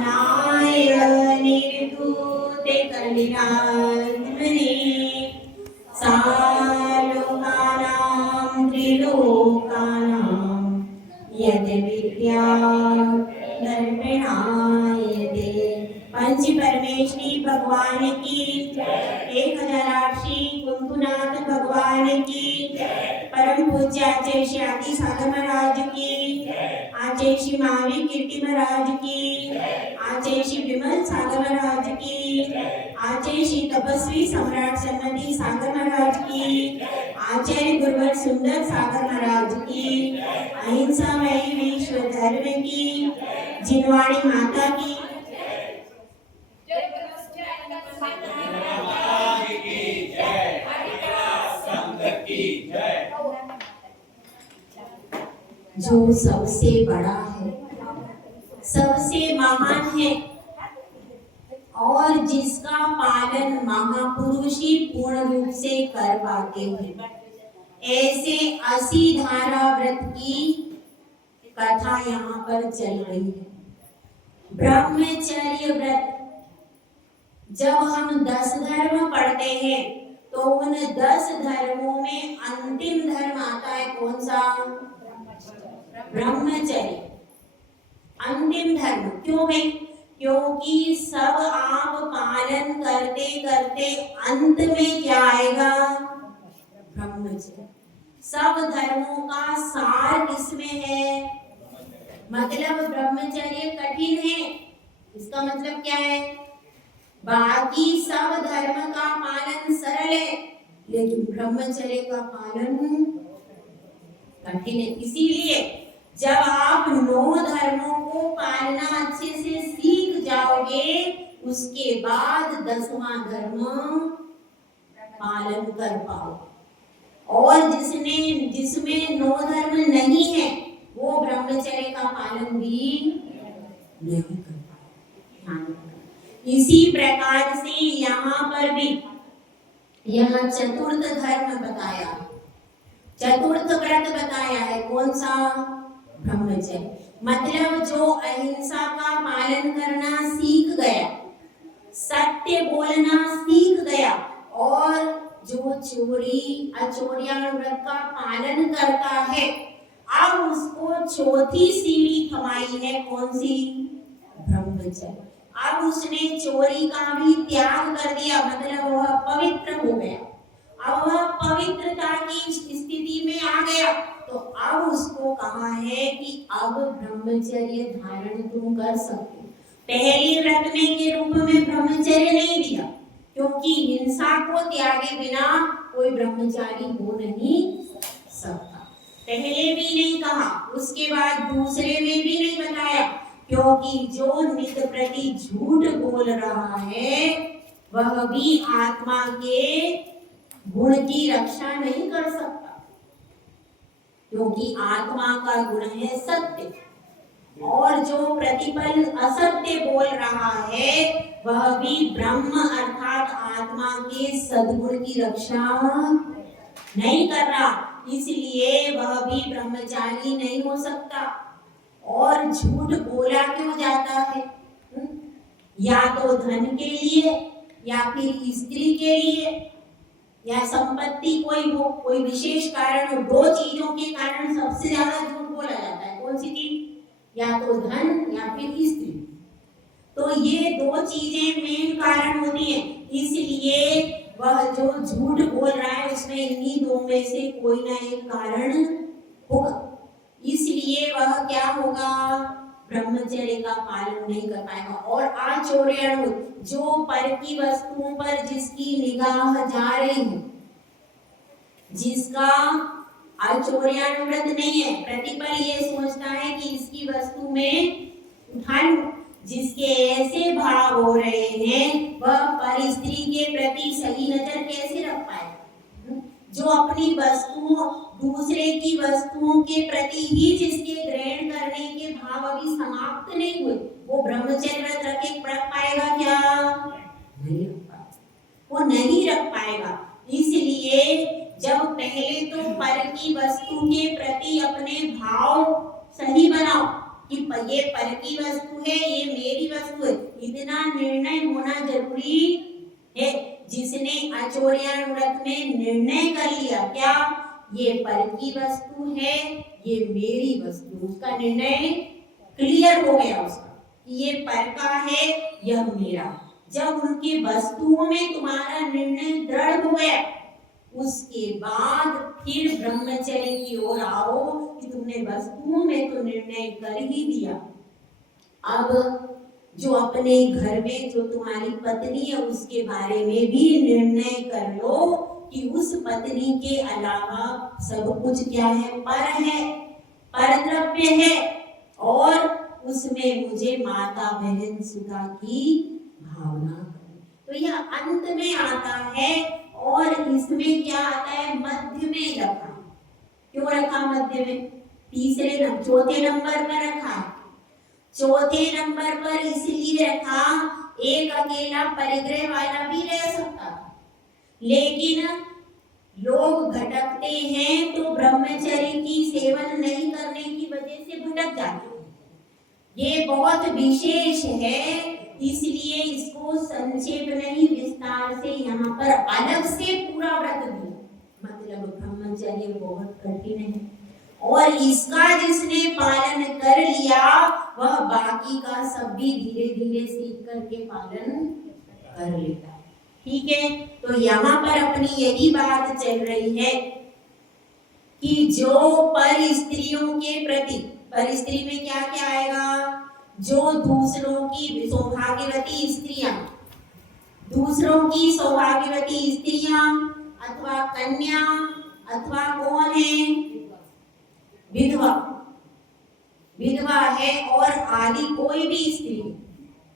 नारायण निर्धूते कल्याणमने सालोकानां त्रिलोकानां यद् विद्या दर्पणायते। पंच परमेश्वरी भगवान की 1008 श्री कुंभनाथ भगवान की, परम पूज्य आचार्य श्री आदि सागर महाराज की, आचार्य श्री महावीर कीर्ति महाराज की, आचार्य श्री विमल सागर महाराज की, आचार्य श्री तपस्वी सम्राट सन्मति सागर महाराज की, आचार्य गुरुवर सुंदर सागर महाराज की, अहिंसामयी विश्व धर्म की, जिनवाणी माता की, जो सबसे बड़ा है, सबसे महान है और जिसका पालन महापुरुष ही पूर्ण रूप से कर पाते हैं, ऐसे 80 धारा व्रत की कथा यहाँ पर चल रही है। ब्रह्मचर्य व्रत, जब हम 10 धर्म पढ़ते हैं तो उन 10 धर्मों में अंतिम धर्म आता है कौन सा? ब्रह्मचर्य अंतिम धर्म। क्यों है? क्योंकि सब आप पालन करते करते अंत में क्या आएगा? ब्रह्मचर्य। सब धर्मों का सार किसमें है? मतलब ब्रह्मचर्य कठिन है, इसका मतलब क्या है? बाकी सब धर्म का पालन सरल है, लेकिन ब्रह्मचर्य का पालन कठिन है। इसीलिए जब आप 9 धर्मों को पालना अच्छे से सीख जाओगे, उसके बाद 10वां धर्म पालन कर पाओ। और जिसमें 9 धर्म नहीं है, वो ब्रह्मचर्य का पालन भी नहीं कर पाए। इसी प्रकार से यहाँ पर भी यह चतुर्थ धर्म बताया, चतुर्थ व्रत बताया है। कौन सा? ब्रह्मचर्य। मतलब जो अहिंसा का पालन करना सीख गया, सत्य बोलना सीख गया, और जो चोरी अचोरियां व्रत का पालन करता है, अब उसको चौथी सीढ़ी थमाई है। कौन सी? ब्रह्मचर्य। अब उसने चोरी का भी त्याग कर दिया, मतलब वह पवित्र हो गया। अब वह पवित्रता की स्थिति में आ गया, तो अब उसको कहा है कि अब ब्रह्मचर्य धारण तुम कर सकते। पहली व्रत में के रूप में ब्रह्मचर्य नहीं दिया, क्योंकि हिंसा को त्यागे बिना कोई ब्रह्मचारी हो नहीं सकता। पहले भी नहीं कहा, उसके बाद दूसरे में भी नहीं बताया, क्योंकि जो नित प्रति झूठ बोल रहा है वह भी आत्मा के गुण की रक्षा नहीं कर सकता, क्योंकि आत्मा का गुण है सत्य, और जो प्रतिपल असत्य बोल रहा है वह भी ब्रह्म अर्थात आत्मा के सद्गुण की रक्षा नहीं कर रहा, इसलिए वह भी ब्रह्मचारी नहीं हो सकता। और झूठ बोला क्यों जाता है? या तो धन के लिए, या फिर स्त्री के लिए, या संपत्ति कोई हो, कोई विशेष कारण हो। 2 चीजों के कारण सबसे ज्यादा झूठ बोला जाता है। कौन सी चीज? या तो धन या फिर स्त्री। तो ये 2 चीजें मेन कारण होती हैं, इसलिए वह जो झूठ बोल रहा है उसमें इन्हीं 2 में से कोई ना एक कारण होगा, इसलिए वह क्या होगा? ब्रह्मचर्य का पालन नहीं कर पाएगा। और आचौर्यण, जो पर की वस्तुओं पर जिसकी निगाह जा रही है, जिसका आचौर्यण व्रत नहीं है, प्रतिपल ये सोचता है कि इसकी वस्तु में उठा लूं, जिसके ऐसे भाव हो रहे हैं वह पर स्त्री के प्रति सही नजर कैसे रख पाएगा? जो अपनी वस्तुओं, दूसरे की वस्तुओं के प्रति ही जिसके ग्रहण करने के भाव अभी समाप्त नहीं हुए, वो ब्रह्मचर्य व्रत रख पाएगा क्या? नहीं रख पाएगा, वो नहीं रख पाएगा। इसलिए जब पहले तो पर की वस्तु के प्रति अपने भाव सही बनाओ कि ये पर की वस्तु है, ये मेरी वस्तु है, इतना निर्णय होना जरूरी है। जिसने आचौर्यायन व्रत में निर्णय कर लिया क्या, ये पर की वस्तु है, ये मेरी वस्तु, उसका निर्णय क्लियर हो गया उसका कि ये पर का है, यह मेरा। जब उनकी वस्तुओं में तुम्हारा निर्णय दृढ़ हो गया, उसके बाद फिर ब्रह्मचर्य की ओर आओ कि तुमने वस्तुओं में तो निर्णय कर ही दिया। अब जो अपने घर में जो तुम्हारी पत्नी है उसके बारे में भी निर्णय कर लो कि उस पत्नी के अलावा सब कुछ क्या है, पर द्रव्य है, और उसमें मुझे माता बहन सुधा की भावना करें। तो यह अंत में आता है, और इसमें क्या आता है, मध्य में रखा। क्यों रखा मध्य में? चौथे नंबर पर रखा। चौथे नंबर पर इसलिए रखा, एक अकेला परिग्रह वाला भी रह सकता था, लेकिन लोग भटकते हैं तो ब्रह्मचर्य की सेवन नहीं करने की वजह से भटक जाते हैं। ये बहुत विशेष है, इसलिए इसको संक्षेप नहीं विस्तार से यहाँ पर अलग से पूरा व्रत दिया। मतलब ब्रह्मचर्य बहुत कठिन है, और इसका जिसने पालन कर लिया वह बाकी का सब भी धीरे धीरे सीख करके पालन कर लेता है। ठीक है, तो यहाँ पर अपनी यही बात चल रही है कि जो पर स्त्रियों के प्रति, पर स्त्री में क्या क्या आएगा, जो दूसरों की सौभाग्यवती स्त्रियां, दूसरों की सौभाग्यवती स्त्रियां अथवा कन्या अथवा कौन है, विधवा, विधवा है, और आदि कोई भी स्त्री,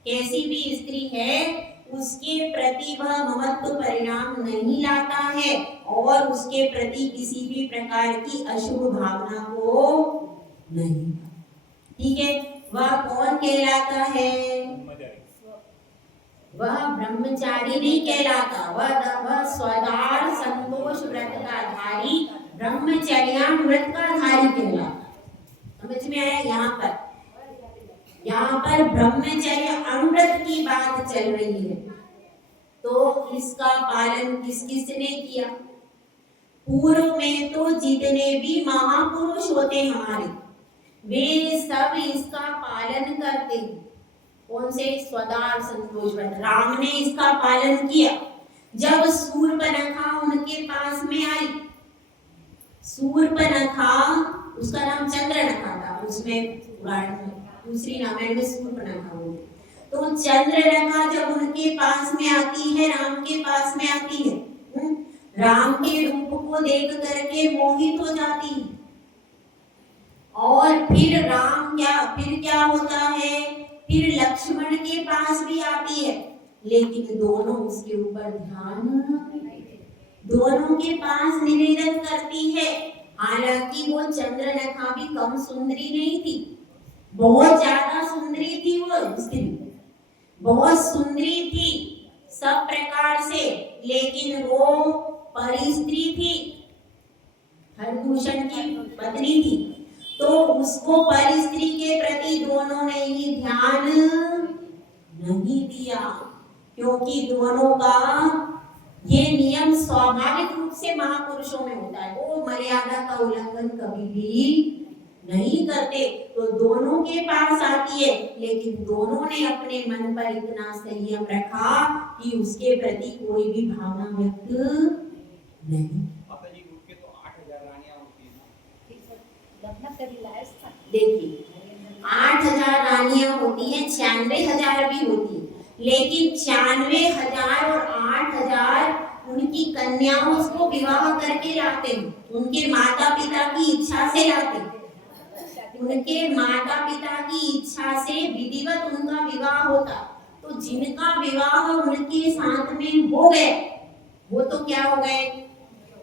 कैसी भी स्त्री है, उसके प्रति वह ममत्व परिणाम नहीं लाता है, और उसके प्रति किसी भी प्रकार की अशुभ भावना को नहीं। ठीक है, वह कौन कहलाता है? वह ब्रह्मचारी नहीं कहलाता, वह स्वदार संतोष व्रत का धारी, ब्रह्मचर्यान व्रत का धारी कहलाता। समझ में आया? यहाँ पर ब्रह्मचर्य अमृत की बात चल रही है। तो इसका पालन किस किसने किया? पूर्व में तो जितने भी महापुरुष होते हमारे, वे सब इसका पालन करते हैं। कौन से? स्वदार संतोष व्रत। राम ने इसका पालन किया। जब शूर्पणखा उनके पास में आई, शूर्पणखा, उसका नाम चंद्रनखा था, उसमें पुराण में दूसरी रामायण में शूर्पणखा बोलते। तो चंद्रनखा जब उनके पास में आती है, राम के पास में आती है, राम के रूप को देख करके मोहित हो जाती है, और फिर फिर क्या होता है, फिर लक्ष्मण के पास भी आती है, लेकिन दोनों उसके ऊपर ध्यान, दोनों के पास निवेदन करती है। हालांकि वो चंद्रनखा भी कम सुंदरी नहीं थी, बहुत ज्यादा सुंदरी थी, वो स्त्री बहुत सुंदरी थी सब प्रकार से, लेकिन वो परिस्त्री थी, हरदूषण की पत्नी थी। तो उसको परिस्त्री के प्रति दोनों ने ही ध्यान नहीं दिया, क्योंकि दोनों का ये नियम स्वाभाविक रूप से महापुरुषों में होता है, वो मर्यादा का उल्लंघन कभी भी नहीं करते। तो दोनों के पास आती है, लेकिन दोनों ने अपने मन पर इतना संयम रखा कि उसके प्रति कोई भी भावना व्यक्त नहीं। देखिए 8,000 रानियां होती हैं, 96,000 भी होती है, लेकिन 96,000 और 8,000 उनकी कन्याओं उसको विवाह करके लाते हैं, उनके माता पिता की इच्छा से लाते हैं, उनके माता पिता की इच्छा से विधिवत उनका विवाह होता। तो जिनका विवाह उनके साथ में हो गए, वो तो क्या हो गए,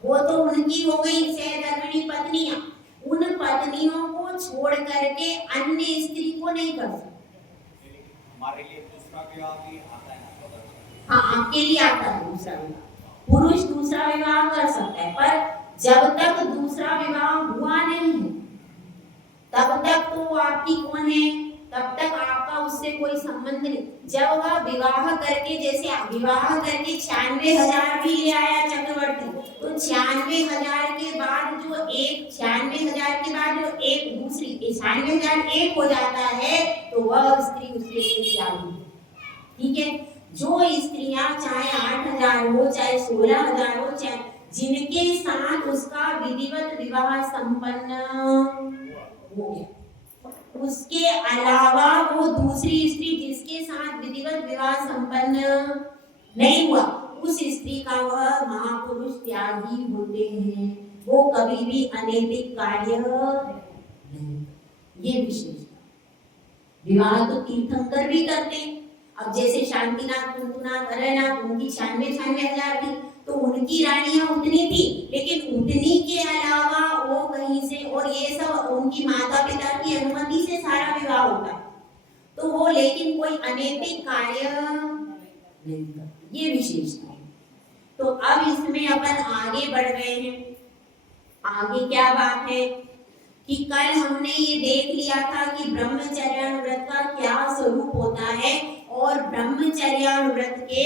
वो तो उनकी हो गई सहधर्मिणी पत्नियां। उन पत्नियों को छोड़ करके अन्य स्त्री को नहीं कर सकते। हमारे लिए दूसरा विवाह भी आता है। हाँ, आपके लिए आता है दूसरा विवाह, पुरुष दूसरा विवाह कर सकता है, पर जब तक दूसरा विवाह हुआ नहीं है तब तक तो आपकी कौन है, तब तक आपका उससे कोई संबंध नहीं। जब वह विवाह करके, जैसे विवाह करके 96,000 भी ले आया चक्रवर्ती, तो 96,000 के बाद जो एक 96,000 के बाद जो एक दूसरी 96,000 एक हो जाता है, तो वह स्त्री उसके लिए त्यागी। ठीक है, जो स्त्रियां चाहे 8,000 हो, चाहे 16,000 हो, चाहे जिनके साथ उसका विधिवत विवाह संपन्न हो गया, उसके अलावा वो दूसरी स्त्री जिसके साथ विधिवत विवाह संपन्न नहीं हुआ, उस स्त्री का वह महापुरुष त्यागी होते हैं। वो कभी भी अनैतिक कार्य नहीं। ये विशेषता, विवाह तो तीर्थंकर भी करते हैं। अब जैसे शांतिनाथ, कुंतुनाथ, हरनाथ, उनकी 96,000 थी, तो उनकी रानियां उतनी थी, लेकिन उतनी के अलावा वो कहीं से, और ये सब उनकी माता पिता की अनुमति से सारा विवाह होता है, तो वो लेकिन कोई अनैतिक कार्य नहीं करते। ये विशेषता है। तो अब इसमें अपन आगे बढ़ रहे हैं। आगे क्या बात है कि कल हमने ये देख लिया था कि ब्रह्मचर्यानुव्रत का क्या स्वरूप होता है और ब्रह्मचर्यानुव्रत के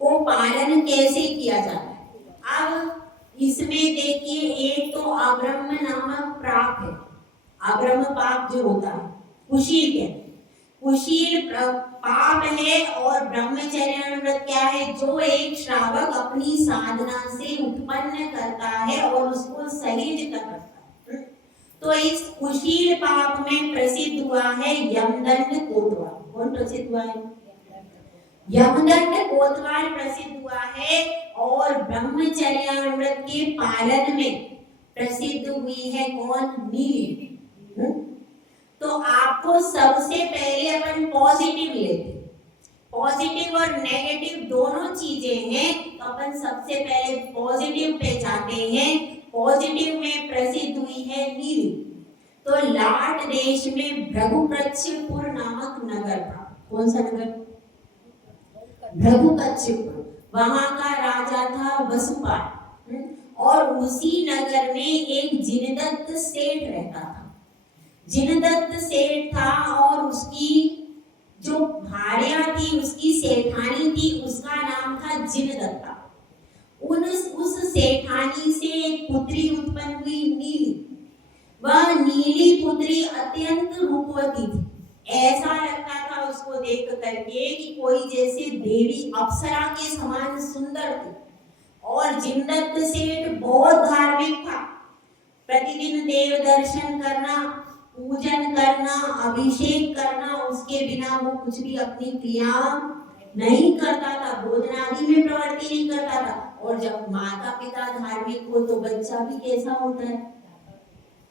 को पालन कैसे किया जाता है। अब इसमें देखिए, एक तो अब्रह्म नामक पाप है। अब्रह्म पाप जो होता है, कुशील कहते हैं, कुशील पाप है। और ब्रह्मचर्यानुव्रत क्या है? जो एक श्रावक अपनी साधना से उत्पन्न करता है और उसको सहेज कर रखता है। तो इस कुशील पाप में प्रसिद्ध हुआ है यमदंड कोतवाल। कौन प्रसिद्ध हुआ है? यमदंड कोतवाल प्रसिद्ध हुआ है। और ब्रह्मचर्यानुव्रत के पालन में प्रसिद्ध हुई है कौन? नीली। तो आपको सबसे पहले अपन पॉजिटिव लेते, पॉजिटिव और नेगेटिव दोनों चीजें हैं, तो अपन सबसे पहले पॉजिटिव पे जाते हैं। पॉजिटिव में प्रसिद्ध हुई है नीली। तो लाट देश में भृगुकच्छपुर नामक नगर था। कौन सा नगर? भृगुकच्छपुर। वहां का राजा था वसुपाल। और उसी नगर में एक जिनदत्त सेठ रहता था। जिनदत्त सेठ था और उसकी जो भार्या थी, उसकी सेठानी थी, उसका नाम था जिनदत्ता। उस सेठानी से एक पुत्री उत्पन्न हुई नीली। वह नीली पुत्री अत्यंत रूपवती थी। ऐसा लगता था उसको देख करके कि कोई जैसे देवी अप्सरा के समान सुंदर थी। और जिनदत्त सेठ बहुत धार्मिक था। प्रतिदिन देव दर्शन करना, पूजन करना, अभिषेक करना, उसके बिना वो कुछ भी अपनी क्रिया नहीं करता था, भोजन आदि में प्रवृत्ति नहीं करता था। और जब माता पिता धार्मिक हो तो बच्चा भी कैसा होता है।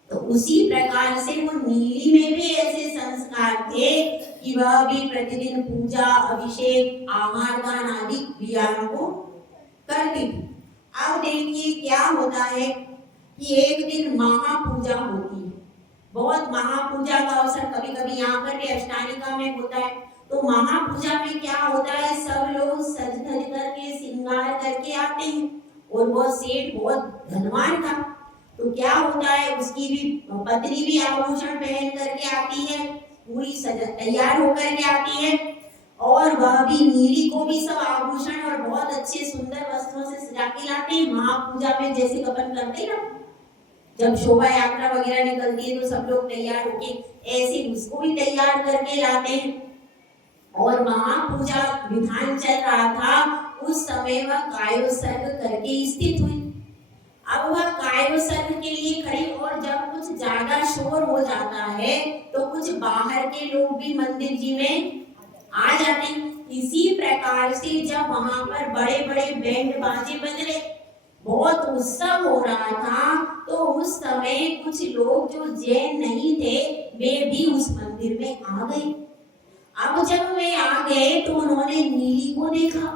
तो उसी प्रकार से वो नीली में भी ऐसे संस्कार थे कि वह भी प्रतिदिन पूजा, अभिषेक, आहारदान आदि क्रियाओं को करती थी। अब देखिए क्या होता है कि एक दिन महापूजा होती है। बहुत महापूजा का अवसर कभी कभी यहाँ पर भी अष्टालिका में होता है। तो महापूजा में क्या होता है, सब लोग सज धज करके श्रृंगार करके आते हैं। और वह सेठ बहुत धनवान था, तो क्या होता है, उसकी भी पत्नी भी आभूषण पहन करके आती है, पूरी तैयार होकर के आती है। और वह भी नीली को भी सब आभूषण और बहुत अच्छे सुंदर वस्त्रों से सजा के लाते हैं। महापूजा में जैसे कपन करते ना, जब शोभा यात्रा वगैरह निकलती है तो सब लोग तैयार होके ऐसे उसको भी तैयार करके लाते हैं। और महापूजा विधान चल रहा था, उस समय वह कायोत्सर्ग करके स्थित हुई। अब वह कायोत्सर्ग के लिए खड़ी, और जब कुछ ज्यादा शोर हो जाता है तो कुछ बाहर के लोग भी मंदिर जी में आ जाते हैं। इसी प्रकार से जब वहां पर बड़े बड़े बैंड बाजे बज रहे, बहुत उत्सव हो रहा था, तो उस समय कुछ लोग जो जैन नहीं थे वे भी उस मंदिर में आ गए। अब जब वे आ गए तो उन्होंने नीली को देखा।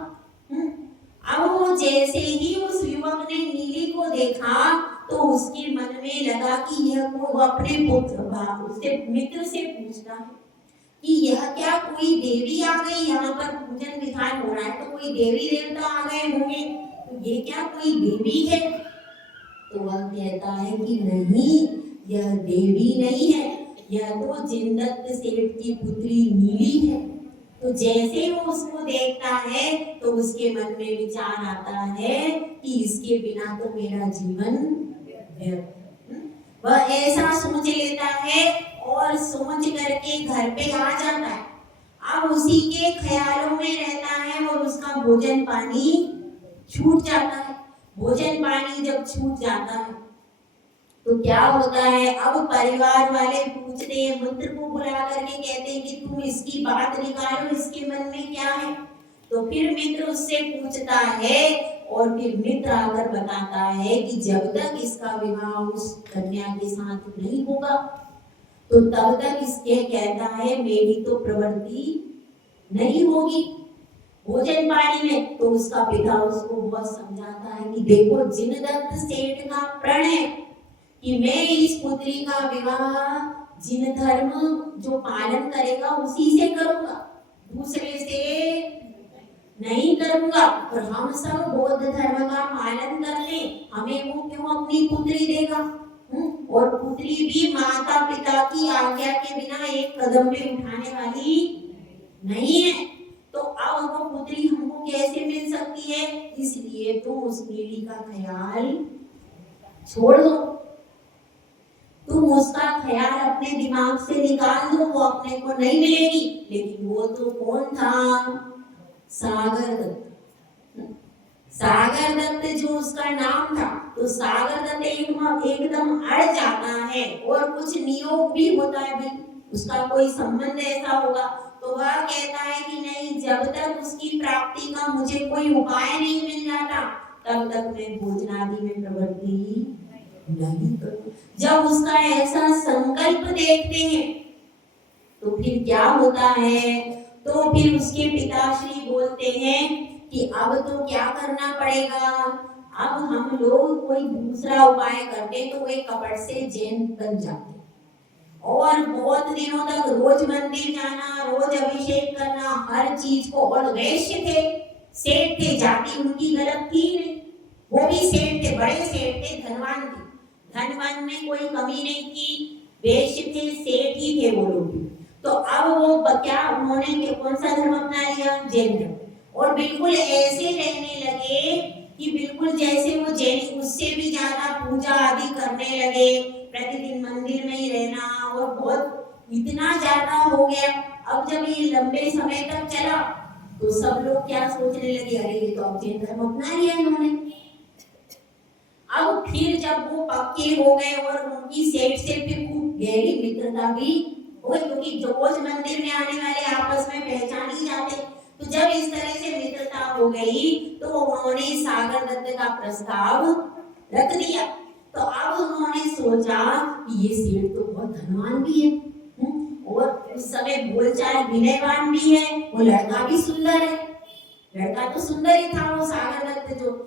अब वो जैसे ही उस युवक ने नीली को देखा तो उसके मन में लगा कि यह वो अपने पुत्र उससे मित्र से पूछता है कि यह क्या कोई देवी आ गई, यहाँ पर पूजन विधान हो रहा है तो कोई देवी देवता आ गए होंगे, तो ये क्या कोई देवी है? तो वह कहता है कि नहीं, यह देवी नहीं है, यह तो जिनदत्त सेठ की पुत्री नीली है। तो जैसे वो उसको देखता है तो उसके मन में विचार आता है कि इसके बिना तो मेरा जीवन व्यर्थ। वह ऐसा सोच लेता है और सोच करके घर पे आ जाता है। अब उसी के ख्यालों में रहता है और उसका भोजन पानी छूट जाता है। भोजन पानी जब छूट जाता है तो क्या होता है, अब परिवार वाले पूछते हैं, मित्र को बुला करके कहते हैं कि तुम इसकी बात निकालो, इसके मन में क्या है। तो फिर मित्र उससे पूछता है और फिर मित्र आकर बताता है कि जब तक इसका विवाह उस कन्या के साथ नहीं होगा तो तब तक इसके कहता है मेरी तो प्रवृत्ति नहीं होगी भोजन पानी में। तो उसका पिता उसको बहुत समझाता है कि देखो जिनदत्त सेठ का प्रण है कि मैं इस पुत्री का विवाह जिन धर्म जो पालन करेगा उसी से करूंगा, दूसरे से नहीं करूंगा। और हम सब बौद्ध धर्म का पालन करते, हमें वो क्यों अपनी पुत्री देगा? और पुत्री भी माता पिता की आज्ञा के बिना एक कदम भी उठाने वाली नहीं है। तो अब वो पुत्री हमको कैसे मिल सकती है? इसलिए तो उस नीली का ख्याल छोड़ दो, तुम उसका ख्याल अपने दिमाग से निकाल दो, वो अपने को नहीं मिलेगी। लेकिन वो तो कौन था? सागर दत्त। सागर दत्त जो उसका नाम था, तो सागर दत्त एकदम अड़ जाता है और कुछ नियोग भी होता है भाई, उसका कोई संबंध ऐसा होगा तो वह कहता है कि नहीं, जब तक उसकी प्राप्ति का मुझे कोई उपाय नहीं मिल जाता तब तक मैं भोजनादि में प्रवृत्ति नहीं करूं। जब उसका ऐसा संकल्प देखते हैं तो फिर क्या होता है, तो फिर उसके पिताश्री बोलते हैं कि अब तो क्या करना पड़ेगा, अब हम लोग कोई दूसरा उपाय करते तो वे कपट से जैन बन जाते और बहुत दिनों तक रोज मंदिर जाना, रोज अभिषेक करना, हर चीज को। और वैश्य थे, सेठ थे, जाति उनकी गलत थी नहीं, वो भी सेठ थे, बड़े सेठ थे, धनवान थे, धनवान में कोई कमी नहीं थी, वैश्य थे, सेठ ही थे वो लोग भी। तो अब वो क्या उन्होंने कौन सा धर्म अपना लिया? जैन धर्म। और बिल्कुल ऐसे रहने लगे कि बिल्कुल जैसे वो जैन, उससे भी ज्यादा पूजा आदि करने लगे, प्रतिदिन मंदिर में ही रहना, और बहुत इतना ज्यादा हो गया। अब जब ये लंबे समय तक चला तो सब लोग क्या सोचने लगे, अरे ये तो अब जैन धर्म अपना लिया इन्होंने। अब फिर जब वो पक्के हो गए और उनकी सेठ से फिर खूब गहरी मित्रता भी हो गई, क्योंकि रोज मंदिर में आने वाले आपस में पहचान ही जाते। तो जब इस तरह से मित्रता हो गई तो उन्होंने सागर दत्त का प्रस्ताव रख दिया। तो अब उन्होंने सोचा कि ये सेठ तो बहुत धनवान भी है, और उस समय बोलचाल विनयवान भी है, वो लड़का भी सुंदर है, लड़का तो सुंदर ही था वो सागर दत्त, जो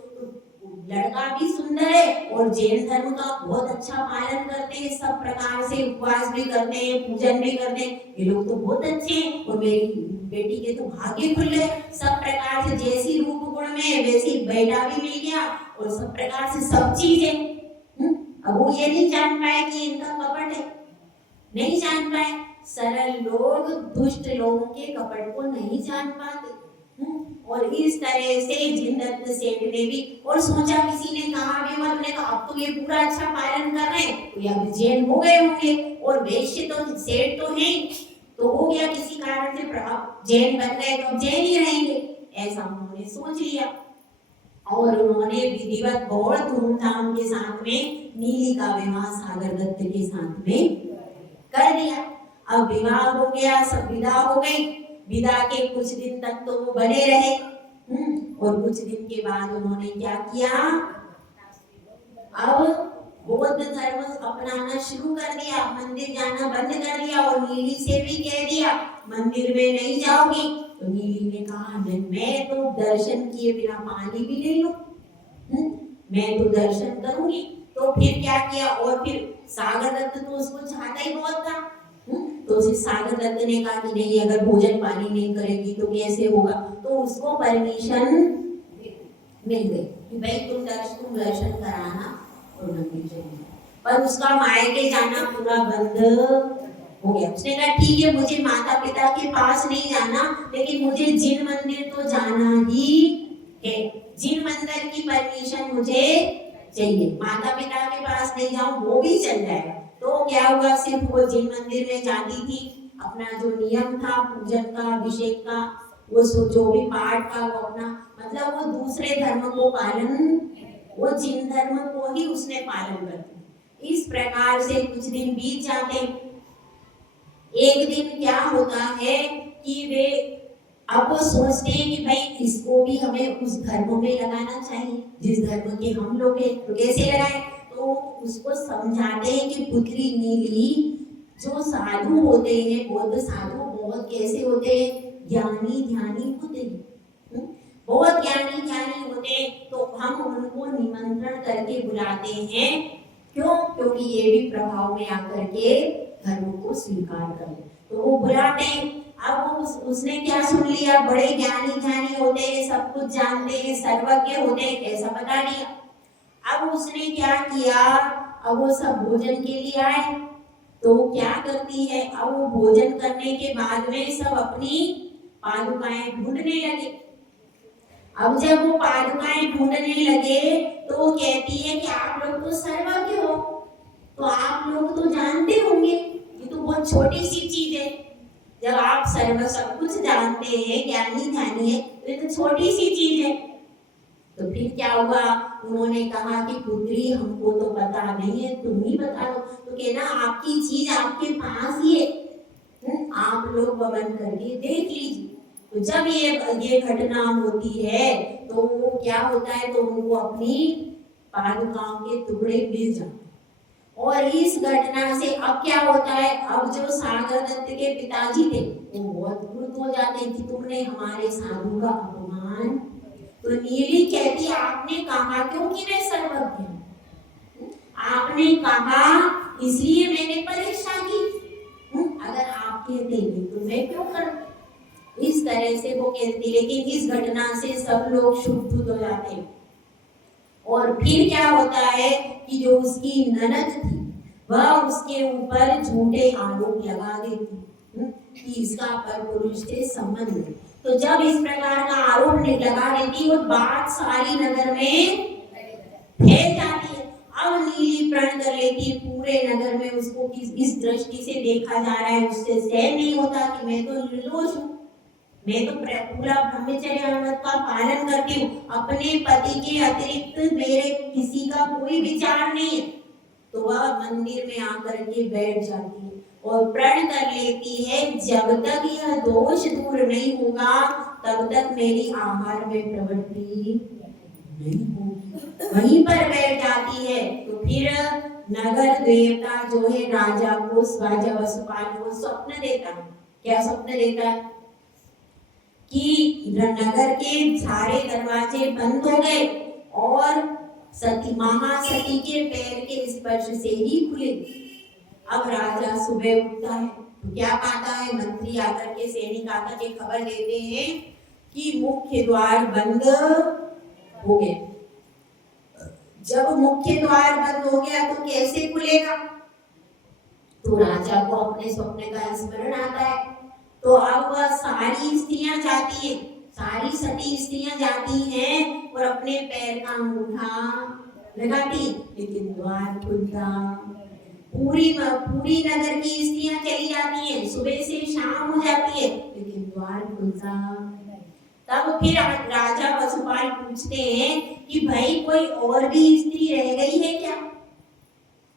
लड़का भी सुंदर है और जैन धर्म का बहुत अच्छा पालन करते हैं, सब प्रकार से उपवास भी करते हैं, पूजन भी करते हैं, ये लोग तो बहुत अच्छे हैं। और मेरी बेटी के तो भाग्य खुल गए, सब प्रकार से जैसी रूप गुण में वैसी बेटा भी मिल गया और सब प्रकार से सब चीजें। अब वो ये नहीं जान पाए कि इनका कपट है, नहीं जान पाए। सरल लोग दुष्ट लोगों के कपट को नहीं जान पाते। और इस तरह से जिनदत्त सेठ ने भी, और सोचा, किसी ने कहा भी मत, ने कहा अब तो ये पूरा अच्छा पालन कर रहे हैं तो ये अब जैन हो गए होंगे, और वैश्य तो सेठ तो हैं, तो हो गया किसी कारण से जैन बन गए तो अब जैन ही रहेंगे, ऐसा उन्होंने सोच लिया। और उन्होंने विधिवत बहुत धूमधाम के साथ में नीली का विवाह सागर दत्त के साथ में कर दिया। अब विवाह हो गया, सब विदा हो गई। विदा के कुछ दिन तक तो वो बने रहे, और कुछ दिन के बाद उन्होंने क्या किया, अब बौद्ध धर्म अपनाना शुरू कर दिया, मंदिर जाना बंद कर दिया, और नीली से भी कह दिया मंदिर में नहीं जाओगी। तो नीली ने कहा मैं तो दर्शन किए बिना पानी भी नहीं लूं, मैं तो दर्शन करूंगी। तो फिर क्या किया, और फिर सागर दत्त तो उसको चाहता ही बहुत था, तो उसे सागर दत्त ने कहा कि नहीं, अगर भोजन पानी नहीं करेगी तो कैसे होगा। तो उसको परमिशन मिल गई कि भाई तुम दर्शन कराना और मंदिर चलिए, पर उसका मायके जाना पूरा बंद हो गया। उसने कहा ठीक है, मुझे माता पिता के पास नहीं जाना, लेकिन मुझे जिन मंदिर तो जाना ही है। जिन मंदिर की परमिशन मुझे चाहिए, माता पिता के पास नहीं जाऊं वो भी चल जाएगा। तो क्या हुआ, सिर्फ वो जिन मंदिर में जाती थी, अपना जो नियम था पूजन का, अभिषेक का, वो जो भी पाठ का, वो अपना मतलब वो दूसरे धर्म को पालन, वो जिन धर्म को ही उसने पालन करती। इस प्रकार से कुछ दिन बीत जाते। एक दिन क्या होता है कि वे अब वो सोचते हैं कि भाई इसको भी हमें उस धर्म में लगाना चाहिए जिस धर्म के हम लोग हैं। तो कैसे लगाए, तो उसको समझाते हैं कि पुत्री नीली, जो साधु होते हैं, बौद्ध साधु बहुत कैसे होते हैं, ज्ञानी ध्यानी होते हैं, बहुत ज्ञानी ध्यानी होते हैं। तो हम उनको निमंत्रण करके बुलाते हैं। क्यों? क्योंकि ये भी प्रभाव में आकर के धर्म को स्वीकार करें। तो वो बुलाते हैं। अब उसने क्या सुन लिया, बड़े ज्ञानी ध्यानी होते हैं, सब कुछ जानते हैं, सर्वज्ञ होते हैं, ऐसा बता दिया। अब उसने क्या किया, अब वो सब भोजन के लिए आए। तो क्या करती है, अब वो भोजन करने के बाद में सब अपनी पादुकाएं ढूंढने लगे। अब जब वो पादुकाएं ढूंढने लगे तो वो कहती है कि आप लोग तो सर्वज्ञ हो, तो आप लोग तो जानते होंगे, ये तो बहुत छोटी सी चीज है। जब आप सर्व सब कुछ जानते हैं, ज्ञानी ध्यानी है, तो ये तो छोटी सी चीज है। तो फिर क्या हुआ, उन्होंने कहा कि पुत्री हमको तो पता नहीं है, तुम ही बता दो। तो कहना आपकी चीज आपके पास ही है, आप लोग वमन करके देख लीजिए। तो जब ये घटना होती है तो क्या होता है, तो उनको अपनी पादुकाओं के टुकड़े मिल जाते। और इस घटना से अब क्या होता है, अब जो सागर दत्त के पिताजी थे वो बहुत क्रुद्ध हो जाते हैं कि तुमने हमारे साधु का अपमान। तो नीली कहती आपने कहा क्योंकि मैं सर्वज्ञ हूं, आपने कहा इसलिए मैंने परीक्षा की, अगर आप कहते नहीं तो मैं क्यों करूं। इस तरह से वो कहती। लेकिन इस घटना से सब लोग शुद्ध हो जाते हैं। और फिर क्या होता है कि जो उसकी ननद थी वह उसके ऊपर झूठे आरोप लगा देती कि इसका परपुरुष से संबंध है। तो जब इस प्रकार का आरोप लगा देती, वो बात सारी नगर में फैल जाती है। अब नीली प्रण कर लेती, पूरे नगर में उसको इस दृष्टि से देखा जा रहा है, उससे सहन नहीं होता कि मैं तो निर्दोष हूँ, मैं तो पूरा ब्रह्मचर्य व्रत का पालन करती हूँ, अपने पति के अतिरिक्त मेरे किसी का कोई विचार नहीं है। तो वह मंदिर में आकर के बैठ जाती है और प्रण कर लेती है, जब तक यह दोष दूर नहीं होगा तब तक मेरी आहार में प्रवृत्ति नहीं होगी। वहीं पर बैठ जाती है। तो फिर नगर देवता जो है राजा को, राजा वसुपाल को स्वप्न देता है। क्या स्वप्न देता है कि नगर के सारे दरवाजे बंद हो गए और सती महासती के पैर के स्पर्श से ही खुले। अब राजा सुबह उठता है तो क्या पाता है, मंत्री आकर के, सैनिक आकर के खबर देते हैं कि मुख्य द्वार बंद हो गए। जब मुख्य द्वार बंद हो गया तो कैसे खुलेगा, तो राजा को अपने स्वप्न का स्मरण आता है। तो अब वह सारी स्त्रियां जाती है, सारी सती स्त्रियां जाती हैं और अपने पैर का अंगूठा लगाती, लेकिन द्वार खुलता। पूरी नगर की स्त्रियां चली जाती हैं, सुबह से शाम हो जाती है, लेकिन द्वार खुलता। तब फिर राजा वसुपाल पूछते हैं कि भाई कोई और भी स्त्री रह गई है क्या,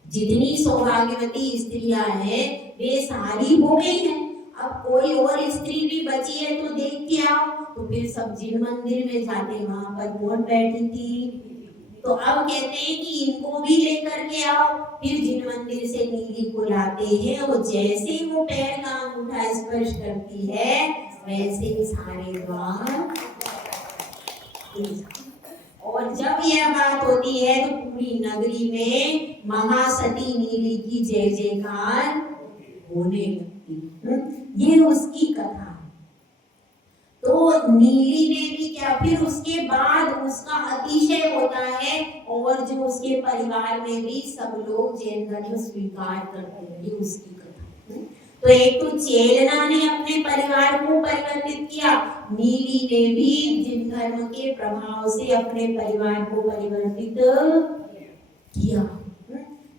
जितनी सौभाग्यवती स्त्रियां हैं वे सारी हो गई हैं, अब कोई और स्त्री भी बची है तो देख के आओ। तो फिर सब जिन मंदिर में जाते, वहां पर कौन बैठी थी, तो अब कहते हैं कि इनको भी लेकर के आओ। फिर जिन मंदिर से नीली को लाते हैं, वो जैसे ही वो पैर का अंगूठा स्पर्श करती है वैसे ही सारे द्वार। और जब यह बात होती है तो पूरी नगरी में महासती नीली की जय जयकार होने लगती। ये उसकी कथा है। तो नीली ने भी क्या, फिर उसके बाद उसका अतिशय होता है और जो उसके परिवार में भी सब लोग जैन धर्म स्वीकार करते हैं। ये उसकी कथा। तो एक तो चेलना ने अपने परिवार को परिवर्तित किया, नीली ने भी जिन धर्म के प्रभाव से अपने परिवार को परिवर्तित किया।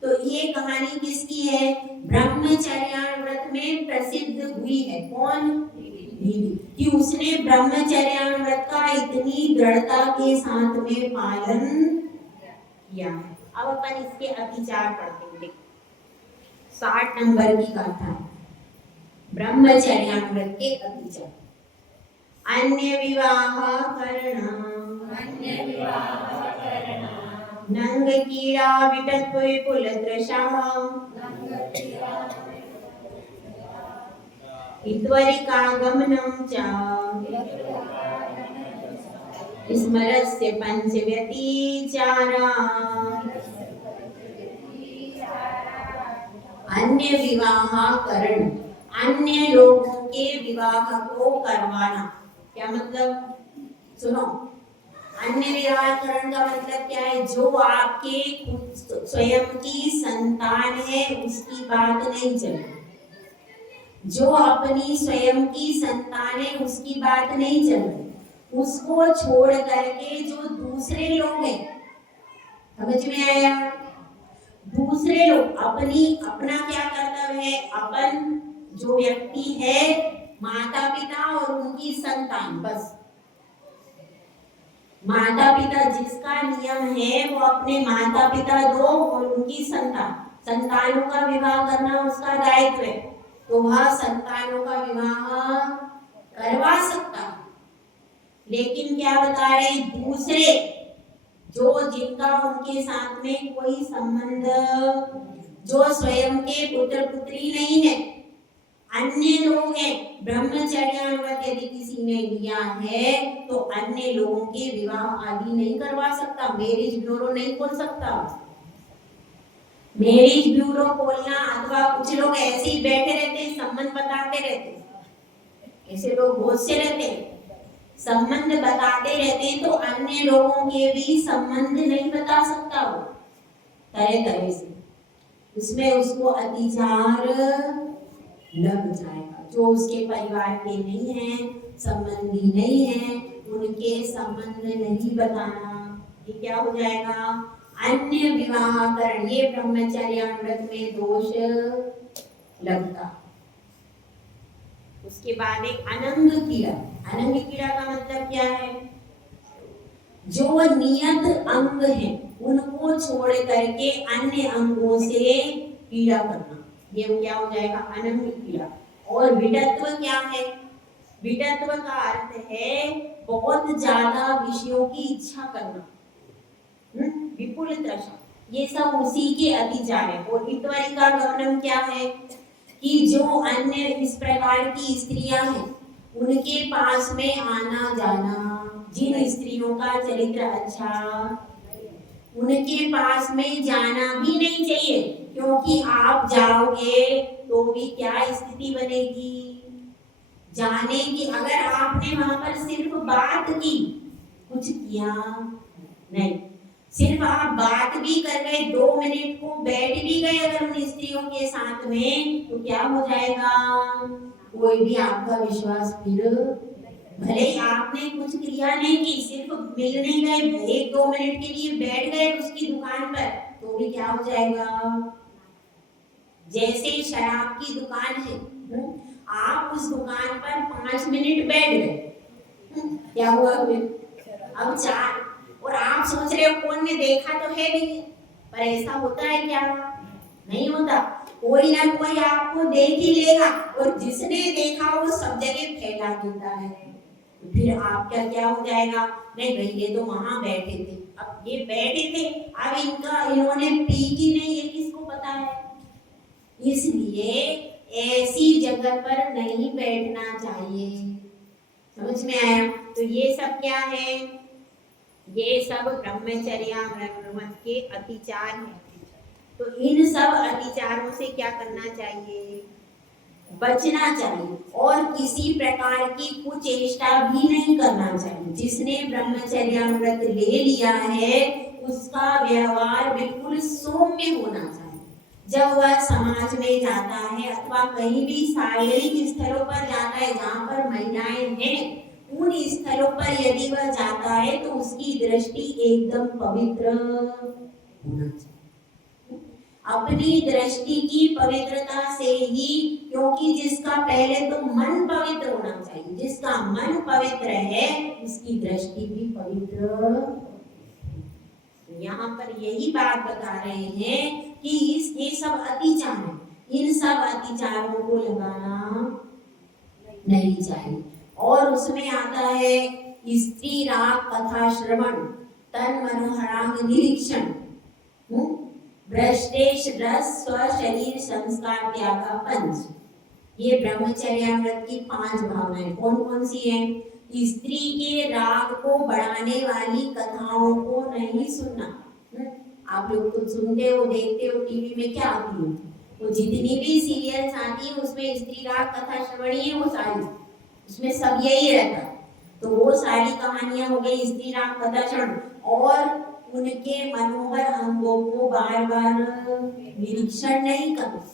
तो ये कहानी किसकी है? ब्रह्मचर्य व्रत में प्रसिद्ध हुई है। कौन? नीली। कि उसने ब्रह्मचर्य व्रत का इतनी दृढ़ता के साथ में पालन किया है। अब अपन इसके अतिचार पढ़ते हैं। 60 नंबर की गाथा है ब्रह्मचर्य व्रत के अतिचार। अन्य विवाह करना, नंग कीड़ा विटत्व विपुल तृषा, इत्वरिका गमनं च स्मरस्य पंच व्यतिचारा। अन्य विवाह करण, अन्य लोगों के विवाह को करवाना। क्या मतलब? सुनो, अन्य विवाह करण का मतलब क्या है? जो आपके स्वयं की संतान है उसकी बात नहीं चले, जो अपनी स्वयं की संतान है उसकी बात नहीं चले, उसको छोड़ करके जो दूसरे लोग हैं, समझ में आया? दूसरे लोग अपना क्या कर्तव्य है? अपन जो व्यक्ति है माता पिता और उनकी संतान, बस माता पिता जिसका नियम है वो अपने माता पिता दो और उनकी संतानों का विवाह करना उसका दायित्व है। तो वह संतानों का विवाह करवा सकता, लेकिन क्या बता रहे? दूसरे जो जिनका उनके साथ में कोई संबंध, जो स्वयं के पुत्र पुत्री नहीं है, अन्य लोग हैं, ब्रह्मचर्य व्रत यदि किसी ने लिया है तो अन्य लोगों के विवाह आदि नहीं करवा सकता, मैरिज ब्यूरो नहीं खोल सकता। मैरिज ब्यूरो खोलना, अथवा कुछ लोग ऐसे ही बैठे रहते, संबंध बताते रहते, ऐसे लोग बहुत से रहते, संबंध बताते रहते, तो अन्य लोगों के भी संबंध नहीं बता सकता वो तरह तरह से, उसमें उसको अतिचार लग जाएगा। जो उसके परिवार के नहीं है, संबंधी नहीं है, उनके संबंध नहीं बताना, ये क्या हो जाएगा? अन्य विवाह करण। ये ब्रह्मचर्य व्रत में दोष लगता। उसके बाद एक अनंग कीड़ा। अनंग कीड़ा का मतलब क्या है? जो नियत अंग है उनको छोड़ करके अन्य अंगों से पीड़ा करना, ये क्या हो जाएगा? अनंग कीड़ा। और विटत्व क्या है? विटत्व का अर्थ है बहुत ज्यादा विषयों की इच्छा करना, विपुल तृषा, ये सब उसी के अतिचार है। और इत्वरिका गमनम क्या है? कि जो अन्य इस प्रकार की स्त्रियां हैं उनके पास में आना जाना, जिन स्त्रियों का चरित्र अच्छा, उनके पास में जाना भी नहीं चाहिए, क्योंकि आप जाओगे तो भी क्या स्थिति बनेगी? जाने की, अगर आपने वहां पर सिर्फ बात की, कुछ किया नहीं, सिर्फ आप बात भी कर गए, 2 मिनट को बैठ भी गए अगर उन स्त्रियों के साथ में, तो क्या हो जाएगा? कोई भी आपका विश्वास फिर, भले आपने कुछ क्रिया नहीं की, सिर्फ मिलने गए, 1-2 मिनट के लिए बैठ गए उसकी दुकान पर, तो भी क्या हो जाएगा? जैसे शराब की दुकान है, आप उस दुकान पर 5 मिनट बैठ गए, क्या हुआ? अब 4, और आप सोच रहे हो कौन ने देखा तो है नहीं, पर ऐसा होता है क्या? नहीं होता। कोई ना कोई आपको देख ही लेगा, और जिसने देखा वो सब जगह फैला देता है। तो फिर आपका क्या हो जाएगा? नहीं भाई, ये तो वहां बैठे थे, अब ये बैठे थे, अब इन्होंने पी की नहीं, ये किसको पता है? इसलिए ऐसी जगह पर नहीं बैठना चाहिए। समझ में आया? तो ये सब क्या है? ये सब ब्रह्मचर्य व्रत के अतिचार हैं। तो इन सब अतिचारों से क्या करना चाहिए? बचना चाहिए, और किसी प्रकार की कुचेष्टा भी नहीं करना चाहिए। जिसने ब्रह्मचर्य व्रत ले लिया है उसका व्यवहार बिल्कुल सौम्य होना चाहिए, जब वह समाज में जाता है अथवा कहीं भी सार्वजनिक स्थलों पर जाता है जहाँ पर महिलाएं हैं, उन स्थलों पर यदि वह जाता है तो उसकी दृष्टि एकदम पवित्र होना चाहिए। अपनी दृष्टि की पवित्रता से ही, क्योंकि जिसका पहले तो मन पवित्र होना चाहिए, जिसका मन पवित्र है उसकी दृष्टि भी पवित्र। यहाँ पर यही बात बता रहे हैं कि ये सब अतिचार है, इन सब अतिचारों को लगाना नहीं चाहिए। और उसमें आता है स्त्री राग कथा श्रवण, तन मनोहरांग निरीक्षण, भ्रष्टेश रस स्व शरीर संस्कार त्यागा पंच। ये ब्रह्मचर्यामृत की 5 भावनाएं कौन कौन सी हैं? स्त्री के राग को बढ़ाने वाली कथाओं को नहीं सुनना। आप लोग तो सुनते हो, देखते हो, टीवी में क्या आती है, वो जितनी भी सीरियल्स आती है उसमें स्त्री राग कथा श्रवणी है, वो सारी उसमें सब यही रहता है। तो वो सारी कहानियां हो गई स्त्री राग कथा श्रवण, और उनके मनोहर अंगों को बार बार निरीक्षण नहीं करना।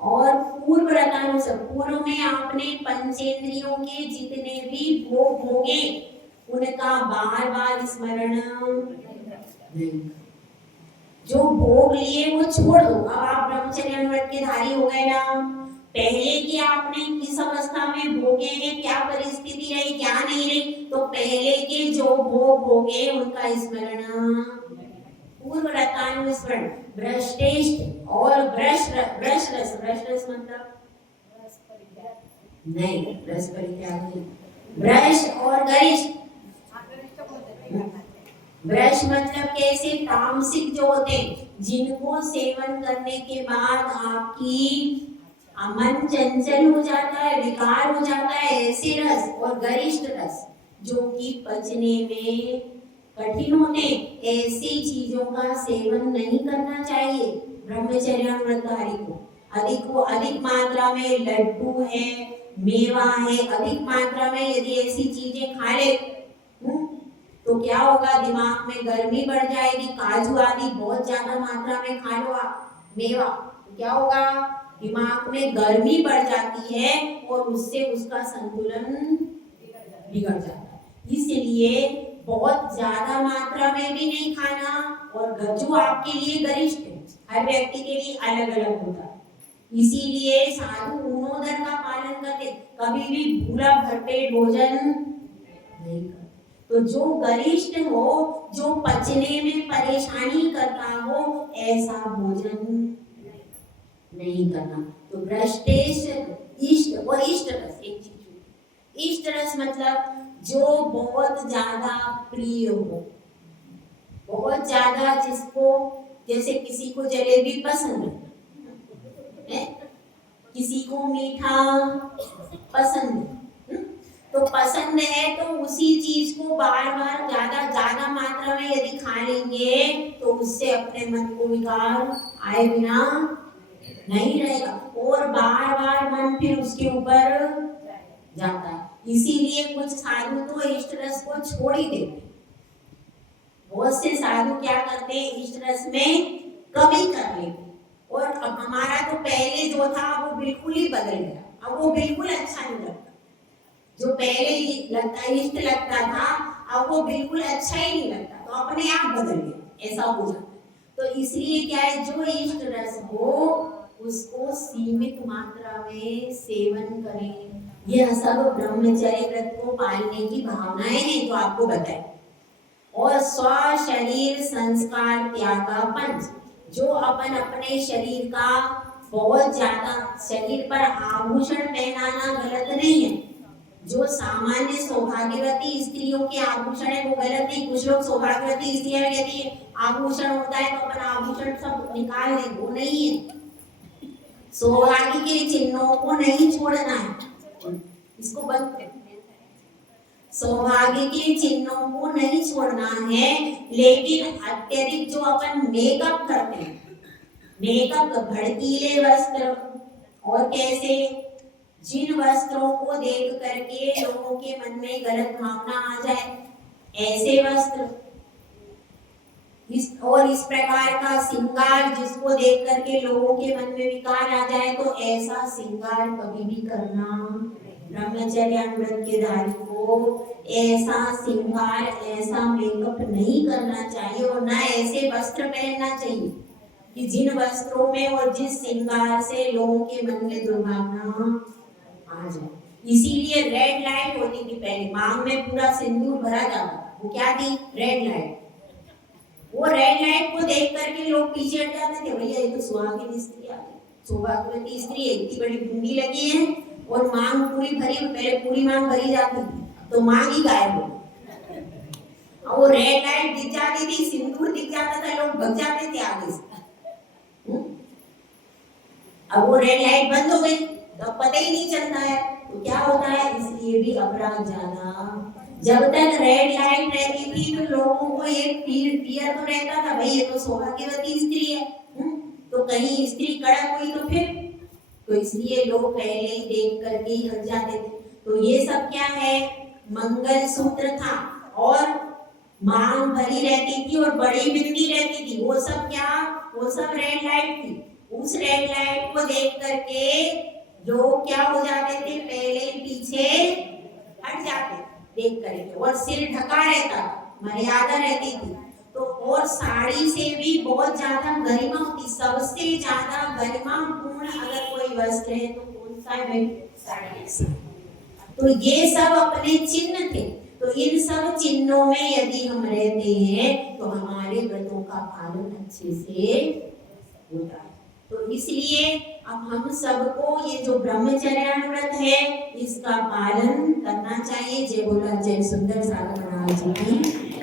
और पूर्व व्रतानुसार, पूर्व में आपने पंचेंद्रियों के जितने भी भोग भोगे उनका बार बार स्मरण नहीं। जो भोग लिए वो छोड़ दो। अब आप ब्रह्मचर्य व्रत के धारी हो गए ना, पहले की आपने किस अवस्था में भोगे हैं, क्या परिस्थिति रही, क्या नहीं रही, तो पहले के जो भोग भोगे उनका स्मरण, पूर्व व्रतानुस्मरण। भ्रष्टेष्ट और भ्रष्ट रस मतलब नहीं, रस परित्याग नहीं, भ्रष्ट और गरिष्ठ। भ्रष्ट मतलब कैसे? तामसिक जो होते हैं, जिनको सेवन करने के बाद आपकी मन चंचल हो जाता है, विकार हो जाता है, ऐसे रस। और गरिष्ठ रस जो कि पचने में कठिन होते, ऐसी चीजों का सेवन नहीं करना चाहिए ब्रह्मचर्यानुव्रतधारी को। अधिक मात्रा में लड्डू है, मेवा है, अधिक मात्रा में यदि ऐसी चीजें खा ले तो क्या होगा? दिमाग में गर्मी बढ़ जाएगी। काजू आदि बहुत ज्यादा मात्रा में खा लो आप, मेवा, तो क्या होगा? दिमाग में गर्मी बढ़ जाती है और उससे उसका संतुलन बिगड़ जाता है। इसलिए बहुत ज्यादा मात्रा में भी नहीं खाना, और जो आपके लिए गरिष्ठ है, हर व्यक्ति के लिए अलग अलग होता है। इसीलिए साधु ऊर्ध्वधर का पालन करते, कभी भी भूरा भरपेट भोजन नहीं करते। तो जो गरिष्ठ हो, जो पचने में परेशानी करता हो, ऐसा भोजन नहीं करना। तो भ्रष्टेश इष्ट, और इष्ट रस एक चीज, इष्ट रस मतलब जो बहुत ज्यादा प्रिय हो, बहुत ज्यादा, जिसको जैसे किसी को जलेबी पसंद है, किसी को मीठा पसंद है, तो पसंद है तो उसी चीज को बार बार ज्यादा मात्रा में यदि खा लेंगे तो उससे अपने मन को विकार आए बिना नहीं रहेगा, और बार बार मन फिर उसके ऊपर जाता है। इसीलिए कुछ साधु तो इष्ट रस को छोड़ ही देते। बहुत से साधु क्या करते हैं, इष्ट रस में कमी कर लेते, और अब हमारा तो पहले जो था वो बिल्कुल ही बदल गया, अब वो बिल्कुल अच्छा नहीं लगता। जो पहले इष्ट लगता था, अब वो बिल्कुल अच्छा ही नहीं लगता, तो अपने आप बदल गया, ऐसा हो जाता है। तो इसलिए क्या है, जो इष्ट रस हो उसको सीमित मात्रा में सेवन करें। यह सब ब्रह्मचर्य व्रत को पालने की भावनाएं हैं जो आपको बताए। और स्व शरीर संस्कार त्यागा पंच, जो अपन अपने शरीर का बहुत ज्यादा, शरीर पर आभूषण पहनाना गलत नहीं है। जो सामान्य सौभाग्यवती स्त्रियों के आभूषण है वो गलत नहीं। कुछ लोग सौभाग्यवती स्त्रियां कहती है आभूषण होता है तो अपन आभूषण सब निकाल दें, वो नहीं है। सौभाग्य के चिन्हों को नहीं छोड़ना है, इसको बंद कर। सौभाग्य के चिन्हों को नहीं छोड़ना है, लेकिन अत्यधिक जो अपन मेकअप करते हैं, मेकअप, भड़कीले वस्त्र, और कैसे जिन वस्त्रों को देख करके लोगों के मन में गलत भावना आ जाए, ऐसे वस्त्र, इस प्रकार का श्रृंगार जिसको देख करके लोगों के मन में विकार आ जाए, तो ऐसा श्रृंगार कभी भी करना, ब्रह्मचर्य अनुव्रत के धारी को ऐसा श्रृंगार, ऐसा मेकअप नहीं करना चाहिए, और ना ऐसे वस्त्र पहनना चाहिए कि जिन वस्त्रों में और जिस श्रृंगार से लोगों के मन में दुर्भावना आ जाए। इसीलिए रेड लाइट होती थी पहले, मांग में पूरा सिंदूर भरा जाता, वो क्या थी? Red light. वो रेड लाइट को देख करके लोग पीछे हट जाते थे, भैया ये तो सुहागिन स्त्री आ गई, सौभाग्यवती स्त्री, इतनी बड़ी बिंदी लगी है और मांग पूरी भरी, पहले पूरी मांग भरी जाती थी, तो मांग ही गायब हो। वो रेड लाइट दिख जाती थी, सिंदूर दिख जाता था, लोग भग जाते थे आगे से। अब वो रेड लाइट बंद हो गई तो पता ही नहीं चलता है, तो क्या होता है? इसलिए भी अपराध ज्यादा। जब तक रेड लाइट रहती थी तो लोगों को एक फियर तो रहता था, भाई ये तो सौभाग्यवती स्त्री है, तो कहीं स्त्री कड़क हुई तो फिर, तो इसलिए लोग पहले ही देख करके ही हट जाते थे। तो ये सब क्या है? मंगल सूत्र था और मांग भरी रहती थी और बड़ी बिंदी रहती थी, वो सब क्या? वो सब रेड लाइट थी। उस रेड लाइट को देख करके लोग क्या हो जाते थे? पहले पीछे हट जाते देख करके, और सिर ढका रहता, मर्यादा रहती थी। तो और साड़ी से भी बहुत ज्यादा गरिमा होती, सबसे ज्यादा गरिमापूर्ण अगर कोई वस्त्र है तो कौन सा है? साड़ी। तो ये सब अपने चिन्ह थे। तो इन सब चिन्हों में यदि हम रहते हैं तो हमारे व्रतों का पालन अच्छे से होता है। तो इसलिए अब हम सबको ये जो ब्रह्मचर्यानुव्रत है इसका पालन करना चाहिए। जय बोला जय सुंदर सागर महाराज जी की।